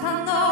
pasando